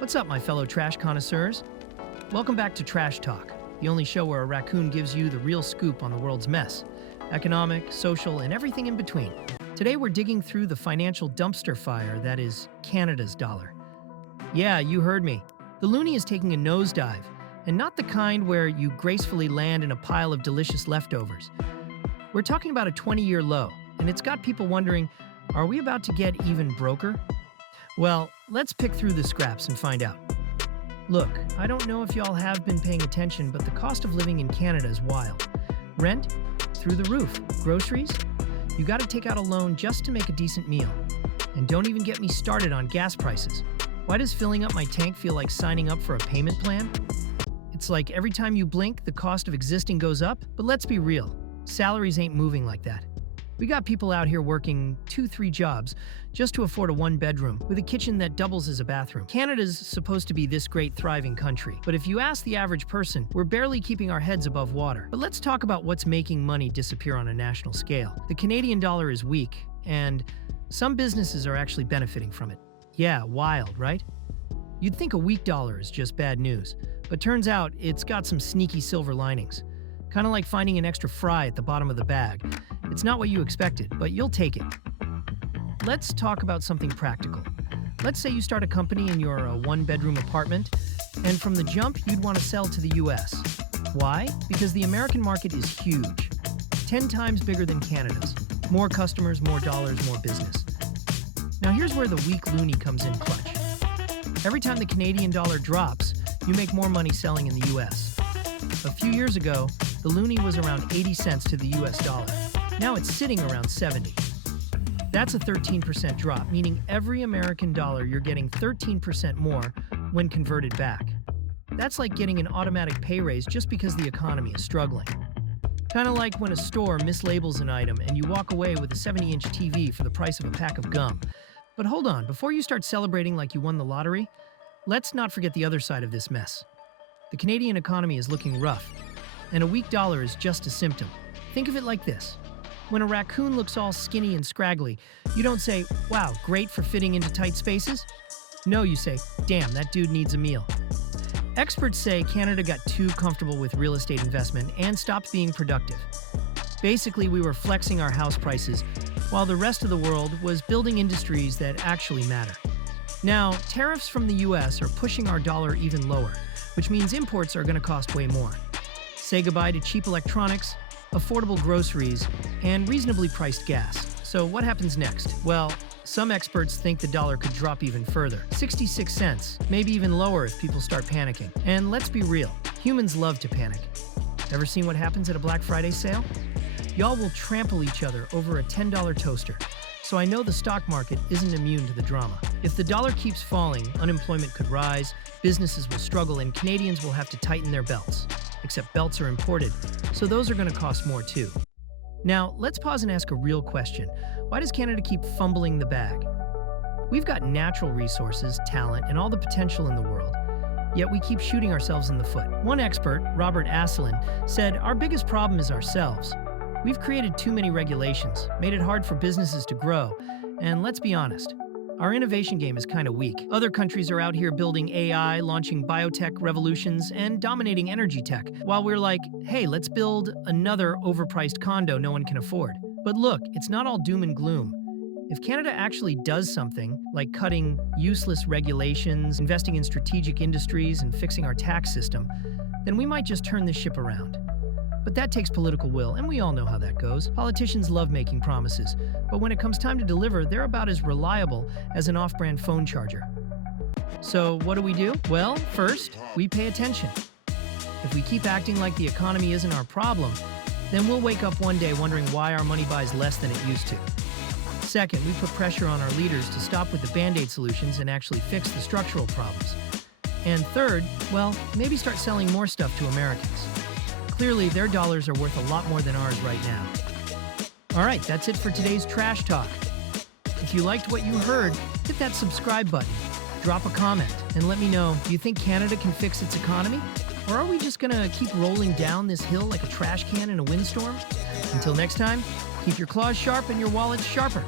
What's up, my fellow trash connoisseurs? Welcome back to Trash Talk, the only show where a raccoon gives you the real scoop on the world's mess, economic, social, and everything in between. Today we're digging through the financial dumpster fire that is Canada's dollar. Yeah, you heard me. The loonie is taking a nosedive, and not the kind where you gracefully land in a pile of delicious leftovers. We're talking about a 20-year low, and it's got people wondering, are we about to get even broker? Well, let's pick through the scraps and find out. Look, I don't know if y'all have been paying attention, but the cost of living in Canada is wild. Rent? Through the roof. Groceries? You gotta take out a loan just to make a decent meal. And don't even get me started on gas prices. Why does filling up my tank feel like signing up for a payment plan? It's like every time you blink, the cost of existing goes up, but let's be real. Salaries ain't moving like that. We got people out here working 2-3 jobs just to afford a one-bedroom with a kitchen that doubles as a bathroom. Canada's supposed to be this great thriving country, but if you ask the average person, we're barely keeping our heads above water. But let's talk about what's making money disappear on a national scale. The Canadian dollar is weak, and some businesses are actually benefiting from it. Yeah, wild, right? You'd think a weak dollar is just bad news, but turns out it's got some sneaky silver linings. Kind of like finding an extra fry at the bottom of the bag. It's not what you expected, but you'll take it. Let's talk about something practical. Let's say you start a company in your one-bedroom apartment, and from the jump, you'd want to sell to the US. Why? Because the American market is huge. 10 times bigger than Canada's. More customers, more dollars, more business. Now here's where the weak loonie comes in clutch. Every time the Canadian dollar drops, you make more money selling in the US. A few years ago, the loonie was around 80 cents to the US dollar. Now it's sitting around 70. That's a 13% drop, meaning every American dollar you're getting 13% more when converted back. That's like getting an automatic pay raise just because the economy is struggling. Kind of like when a store mislabels an item and you walk away with a 70-inch TV for the price of a pack of gum. But hold on, before you start celebrating like you won the lottery, let's not forget the other side of this mess. The Canadian economy is looking rough, and a weak dollar is just a symptom. Think of it like this. When a raccoon looks all skinny and scraggly, you don't say, wow, great for fitting into tight spaces. No, you say, damn, that dude needs a meal. Experts say Canada got too comfortable with real estate investment and stopped being productive. Basically, we were flexing our house prices while the rest of the world was building industries that actually matter. Now, tariffs from the US are pushing our dollar even lower, which means imports are going to cost way more. Say goodbye to cheap electronics, affordable groceries, and reasonably priced gas. So what happens next? Well, some experts think the dollar could drop even further. 66 cents, maybe even lower if people start panicking. And let's be real, humans love to panic. Ever seen what happens at a Black Friday sale? Y'all will trample each other over a $10 toaster. So I know the stock market isn't immune to the drama. If the dollar keeps falling, unemployment could rise, businesses will struggle, and Canadians will have to tighten their belts. Except belts are imported, so those are going to cost more too. Now, let's pause and ask a real question. Why does Canada keep fumbling the bag? We've got natural resources, talent, and all the potential in the world, yet we keep shooting ourselves in the foot. One expert, Robert Asselin, said, our biggest problem is ourselves. We've created too many regulations, made it hard for businesses to grow, and let's be honest, our innovation game is kind of weak. Other countries are out here building AI, launching biotech revolutions, and dominating energy tech, while we're like, hey, let's build another overpriced condo no one can afford. But look, it's not all doom and gloom. If Canada actually does something, like cutting useless regulations, investing in strategic industries, and fixing our tax system, then we might just turn this ship around. But that takes political will, and we all know how that goes. Politicians love making promises, but when it comes time to deliver, they're about as reliable as an off-brand phone charger. So what do? Well, first, we pay attention. If we keep acting like the economy isn't our problem, then we'll wake up one day wondering why our money buys less than it used to. Second, we put pressure on our leaders to stop with the Band-Aid solutions and actually fix the structural problems. And third, well, maybe start selling more stuff to Americans. Clearly, their dollars are worth a lot more than ours right now. All right, that's it for today's Trash Talk. If you liked what you heard, hit that subscribe button, drop a comment, and let me know, do you think Canada can fix its economy? Or are we just gonna keep rolling down this hill like a trash can in a windstorm? Until next time, keep your claws sharp and your wallets sharper.